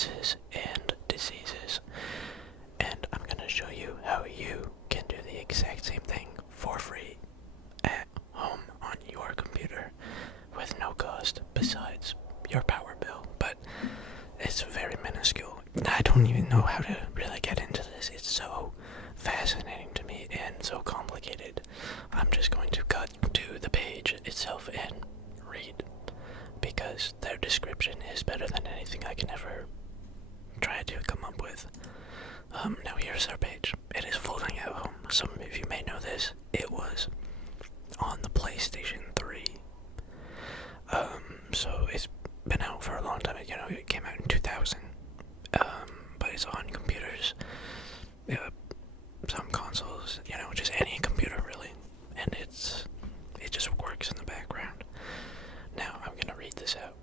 viruses and diseases. And I'm going to show you how you can do the exact same thing for free at home on your computer with no cost besides your power bill. But it's very minuscule. I don't even know how to really get into this. It's so fascinating to me and so complicated. I'm just going to cut to the page itself and read, because their description is better than anything I can ever try to come up with. Now here's our page. It is folding at home. Some of you may know this. It was on the PlayStation 3. So it's been out for a long time. It came out in 2000. But it's on computers, some consoles, just any computer really. And it just works in the background. Now I'm gonna read this out.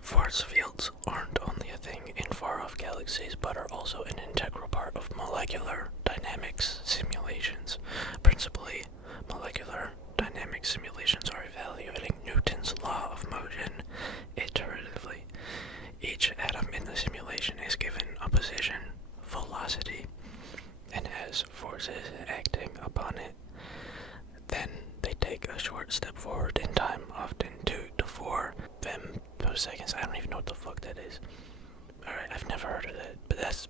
Force fields aren't only a thing in far-off galaxies, but are also an integral part of molecular dynamics simulations. Principally, molecular dynamics simulations are evaluating Newton's law of motion iteratively. Each atom in the simulation is given a position, velocity, and has forces acting upon it. Then they take a short step forward in time, often 2 to 4 femtoseconds. I don't even know what the fuck that is. Alright, I've never heard of that, but that's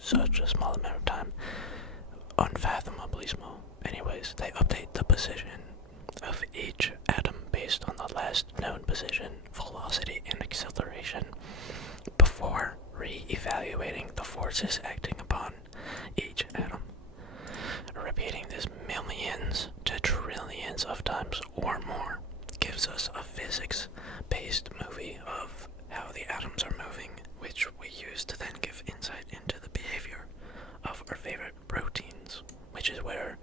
such a small amount of time. Unfathomably small. Anyways, they update the position of each atom based on the last known position, velocity, and acceleration before re-evaluating the forces acting upon each atom. Repeating this millions to trillions of times or more gives us a physics-based movie of how the atoms are moving, which we use to then give insight into the behavior of our favorite proteins, which is where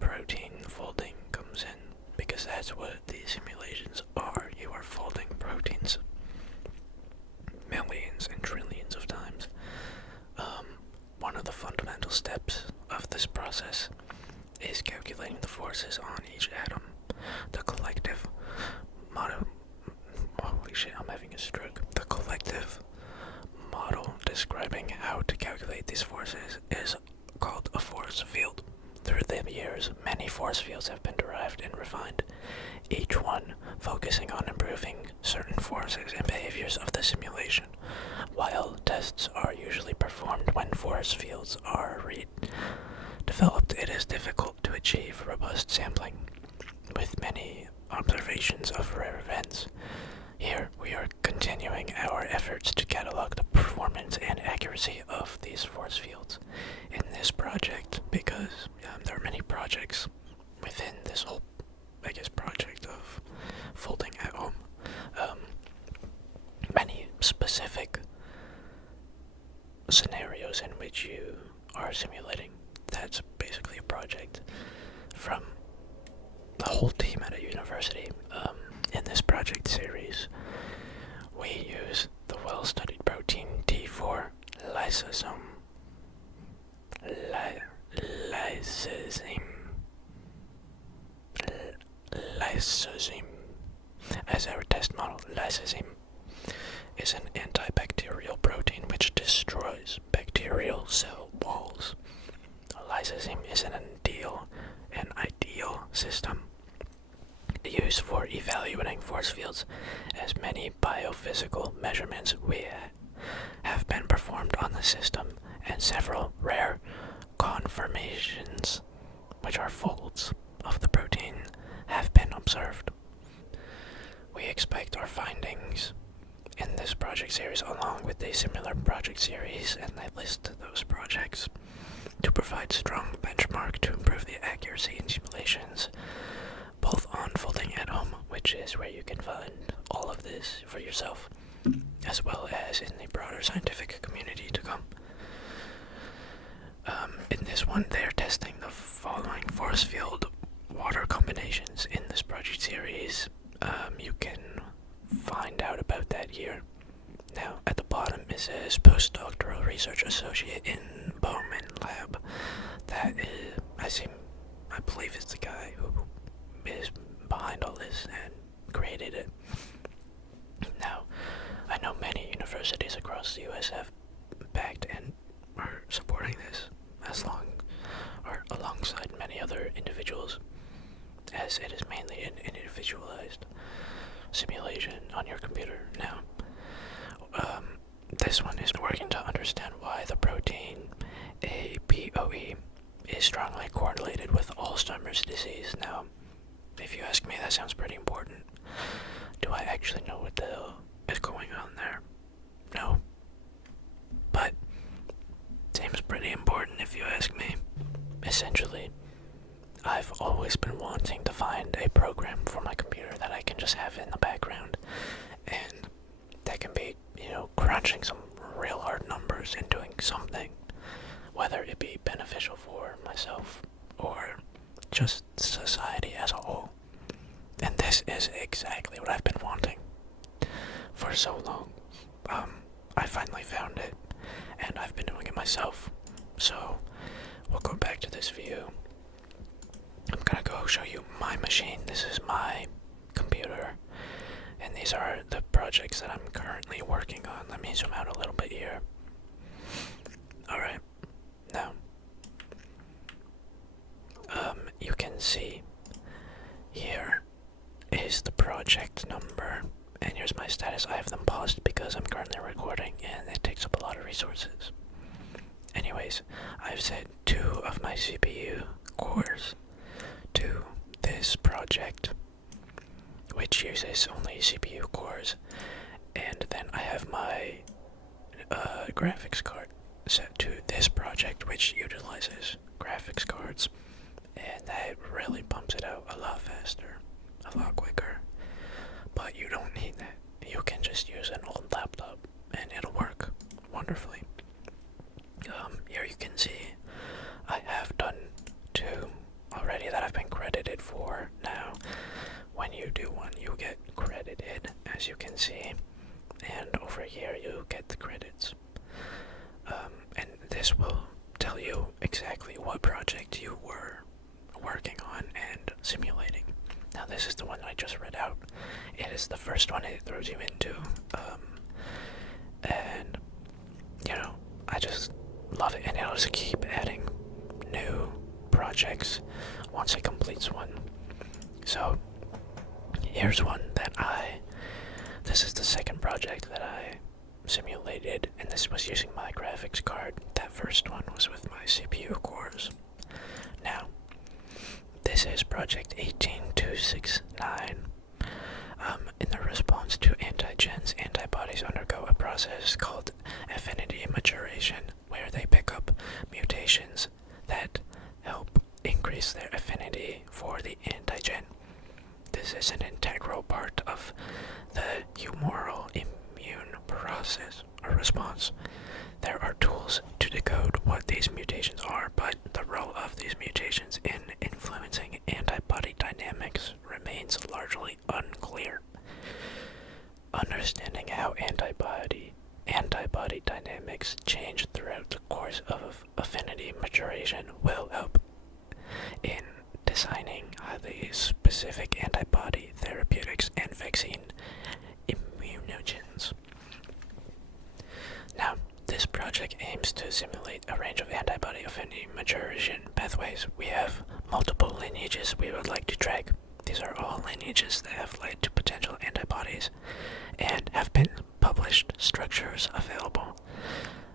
protein folding comes in, because that's what these simulations are. You are folding proteins millions and trillions of times. One of the fundamental steps of this process is calculating the forces on each atom. The collective model. Holy shit, I'm having a stroke. The collective model describing how to calculate these forces is called a force field. Through the years, many force fields have been derived and refined, each one focusing on improving certain forces and behaviors of the simulation. While tests are usually performed when force fields are developed, it is difficult to achieve robust sampling with many observations of rare events. Here, we are continuing our efforts to catalog the performance and accuracy of these force fields in this project, because there are many projects within this whole, project of folding at home. Many specific scenarios in which you are simulating. That's basically a project from the whole team at a university. In this project series, we use the well-studied protein T4 lysosome as our test model. Lysosome is an antibacterial protein which destroys bacterial cell walls. Lysosome is an ideal system used for evaluating force fields, as many biophysical measurements have been performed on the system, and several rare conformations, which are folds of the protein, have been observed. We expect our findings in this project series, along with a similar project series, and I list those projects, to provide strong benchmark to improve the accuracy in simulations, both on folding at home, which is where you can find all of this for yourself, as well as in the broader scientific community to come. In this one, they're testing the following force field water combinations in this project series. You can find out about that here. Now, at the bottom it says postdoctoral research associate in Bowman Lab. That is, I believe it's the guy who is behind all this and created it. I know many universities across the US have backed and are supporting this alongside many other individuals, as it is mainly an individualized simulation on your computer. Now, this one is working to understand why the protein APOE is strongly correlated with Alzheimer's disease. Now, if you ask me, that sounds pretty important. Do I actually know what the hell is going on there? No. But, seems pretty important if you ask me. Essentially, I've always been wanting to find a program for my computer that I can just have in the background, and that can be, crunching some real hard numbers and doing something, whether it be beneficial for myself or just society as a whole. And this is exactly what I've been wanting for so long. I finally found it, and I've been doing it myself. So, we'll go back to this view. I'm gonna go show you my machine. This is my computer, and these are the projects that I'm currently working on. Let me zoom out a little bit here. Alright, now, you can see here is the project number, and here's my status. I have them paused because I'm currently recording, and it takes up a lot of resources. Anyways, I've set 2 of my CPU cores to this project, which uses only CPU cores, and then I have my graphics card set to this project, which utilizes graphics cards, and that really pumps it out a lot faster, a lot quicker. But you don't need that. You can just use an old laptop, and it'll work wonderfully. Here you can see I have done 2 already that I've been credited for. Now, when you do one, you get credited, as you can see, and over here you get the credits. And this will tell you exactly what project you were working on and simulating. Now, this is the one that I just read out. It is the first one it throws you into, and I just love it, and it'll just keep adding new projects once it completes one. So, here's one that this is the second project that I simulated, and this was using my graphics card. That first one was with my CPU cores. Now, this is project 18269. In the response to antigens, antibodies undergo a process called affinity maturation, where they pick up mutations that help increase their affinity for the antigen. This is an integral part of the humoral immune process or response. There are tools to decode what these mutations are, but the role of these mutations in influencing antibody dynamics remains largely unclear. Understanding how antibody dynamics change throughout the course of affinity maturation will help in designing highly specific antibody therapeutics and vaccine immunogens. Now, this project aims to simulate a range of antibody affinity maturation pathways. We have multiple lineages we would like to track. These are all lineages that have led to potential antibodies and have been published structures available.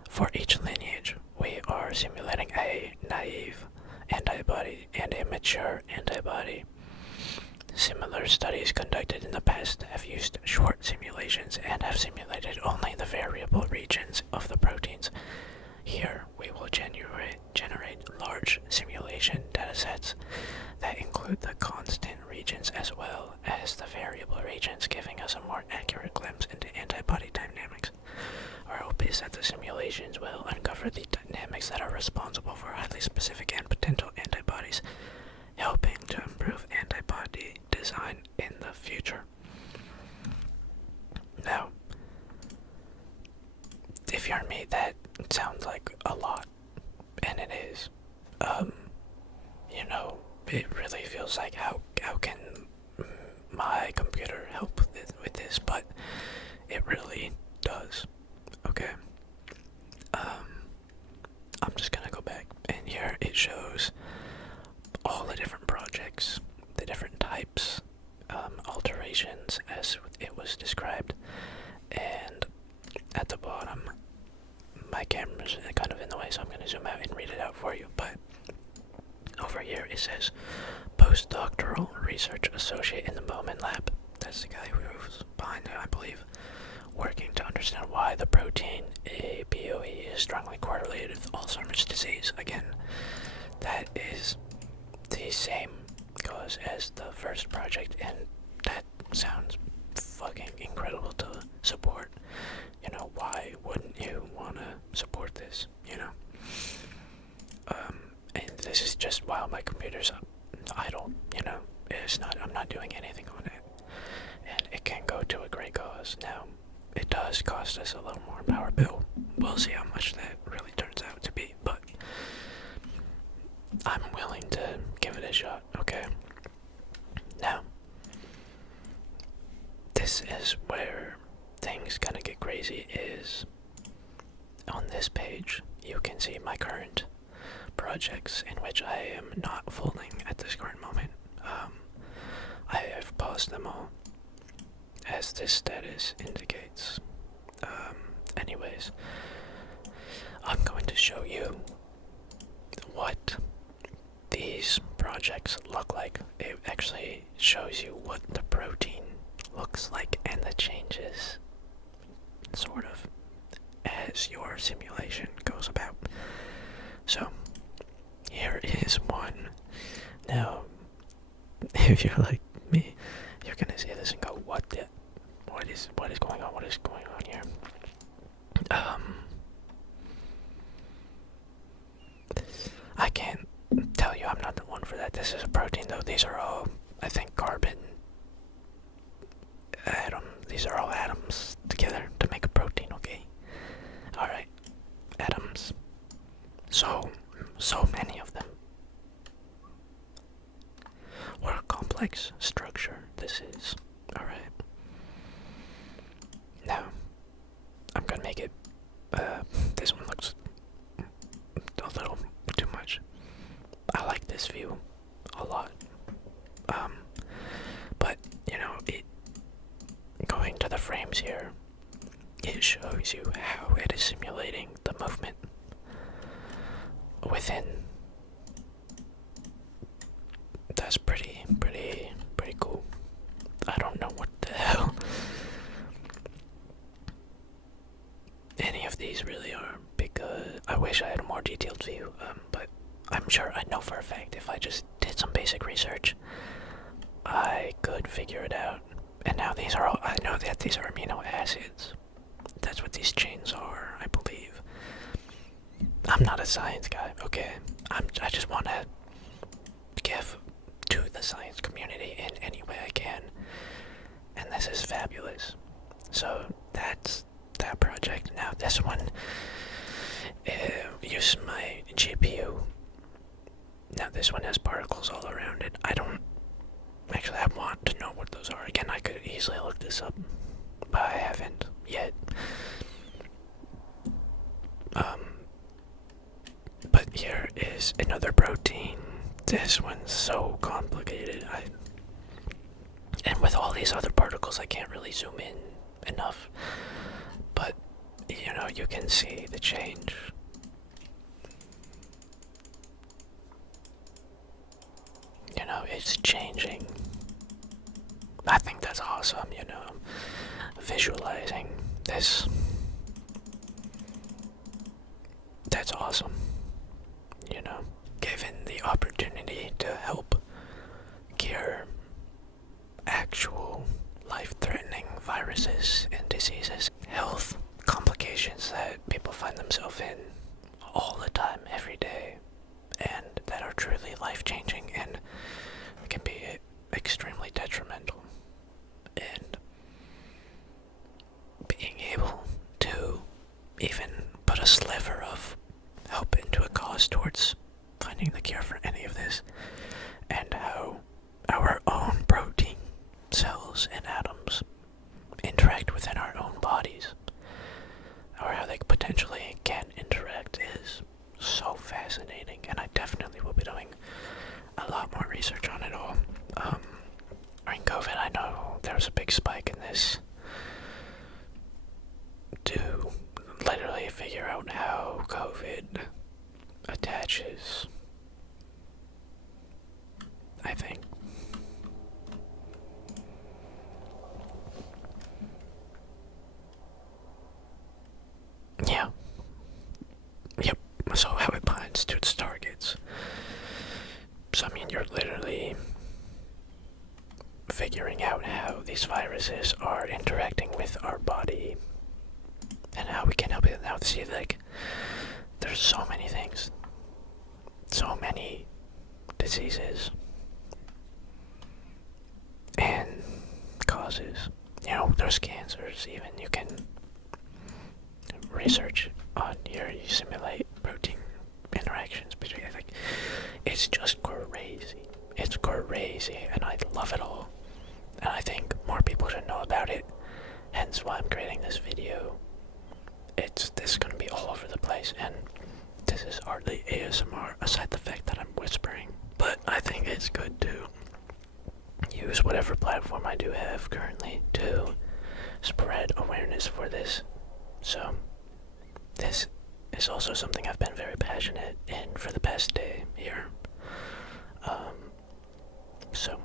For each lineage, we are simulating a naive antibody and a mature antibody. Similar studies conducted in the past have used short simulations and have simulated only the variable regions of the proteins. Here, we will generate large simulation datasets that include the constant regions as well as the variable regions, giving us a more accurate glimpse into antibody dynamics. Our hope is that the simulations will uncover the dynamics that are responsible for highly specific and potential antibodies, helping to improve antibody design in the future. Now, if you're me, that sounds like a lot, and it is. It really feels like how can my computer help with this, but it really I'm just gonna go back, and here it shows all the different projects, the different types, alterations as it was described, and at the bottom, my camera's kind of in the way, so I'm gonna zoom out and read it out for you, but over here it says postdoctoral research associate in the Bowman lab. That's the guy who was behind it, I believe, working to understand why the protein APOE is strongly correlated with Alzheimer's disease. Again, that is the same cause as the first project, and that sounds fucking incredible to support. You know, why wouldn't you want to support this, you know? And this is just while my computer's idle, you know? I'm not doing anything on it. And it can go to a great cause. Now, it does cost us a little more power bill. We'll see how much that really turns out to be, but I'm willing to give it a shot, okay? Now, this is where things kind of get crazy, is on this page you can see my current projects in which I am not folding at this current moment. I have paused them all, as this status indicates. Anyways, I'm going to show you what these projects look like. It actually shows you what the protein looks like and the changes, sort of, as your simulation goes about. So, here is one. Now, if you're like me, you're gonna see this and go, what is going on? What is going on here? I can't tell you, I'm not the one for that. This is a protein, though. These are all, I think, carbon atom. These are all atoms together to make a protein, okay? Alright, atoms. So many of them. What a complex structure this is. Alright. Now, I'm gonna make it, this one looks a little too much. I like this view a lot. But, you know, going to the frames here, it shows you how it is simulating the movement within. That's pretty cool. I don't know what the hell any of these really are, because I wish I had a more detailed view, but I'm sure, I know for a fact, if I just did some basic research, I could figure it out. And now these are all, I know that these are amino acids. That's what these chains are, I believe. I'm not a science guy, okay? I just want to give to the science community in any way I can. And this is fabulous. So that's that project. Now this one uses my GPU. Now this one has particles all around it. I want to know what those are. Again, I could easily look this up, but I haven't yet. But here is another protein. This one's so complicated. And with all these other particles, I can't really zoom in enough. But, you know, you can see the change. You know, it's changing. I think that's awesome, you know, visualizing this. That's awesome, you know, given the opportunity to help cure actual life-threatening viruses and diseases, health complications that people find themselves in all the time, every day, and that are truly life-changing and can be extremely detrimental. And being able to even put a sliver of hope into a cause towards finding the cure for any of this, and how our own protein cells and atoms interact within our own bodies, or how they potentially can interact, is COVID attaches, I think. Yeah. Yep. So how it binds to its targets. So I mean, you're literally figuring out how these viruses are interacting with our body and how we can help it. Now, see, like, there's so many things, so many diseases and causes. You know, there's cancers, even. You can research on here, you simulate protein interactions between, like, it's just crazy. It's crazy, and I love it all. And I think more people should know about it, hence why I'm creating this video. This is gonna be all over the place, and this is hardly ASMR, aside the fact that I'm whispering. But I think it's good to use whatever platform I do have currently to spread awareness for this. So, this is also something I've been very passionate in for the past day here. So,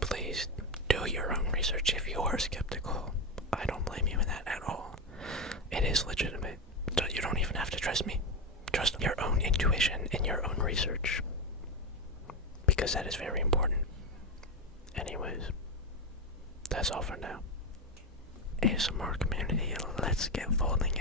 please do your own research if you are skeptical. I don't blame you in that at all. It is legitimate. So you don't even have to trust me. Trust your own intuition in your own research. Because that is very important. Anyways, that's all for now. ASMR community, let's get folding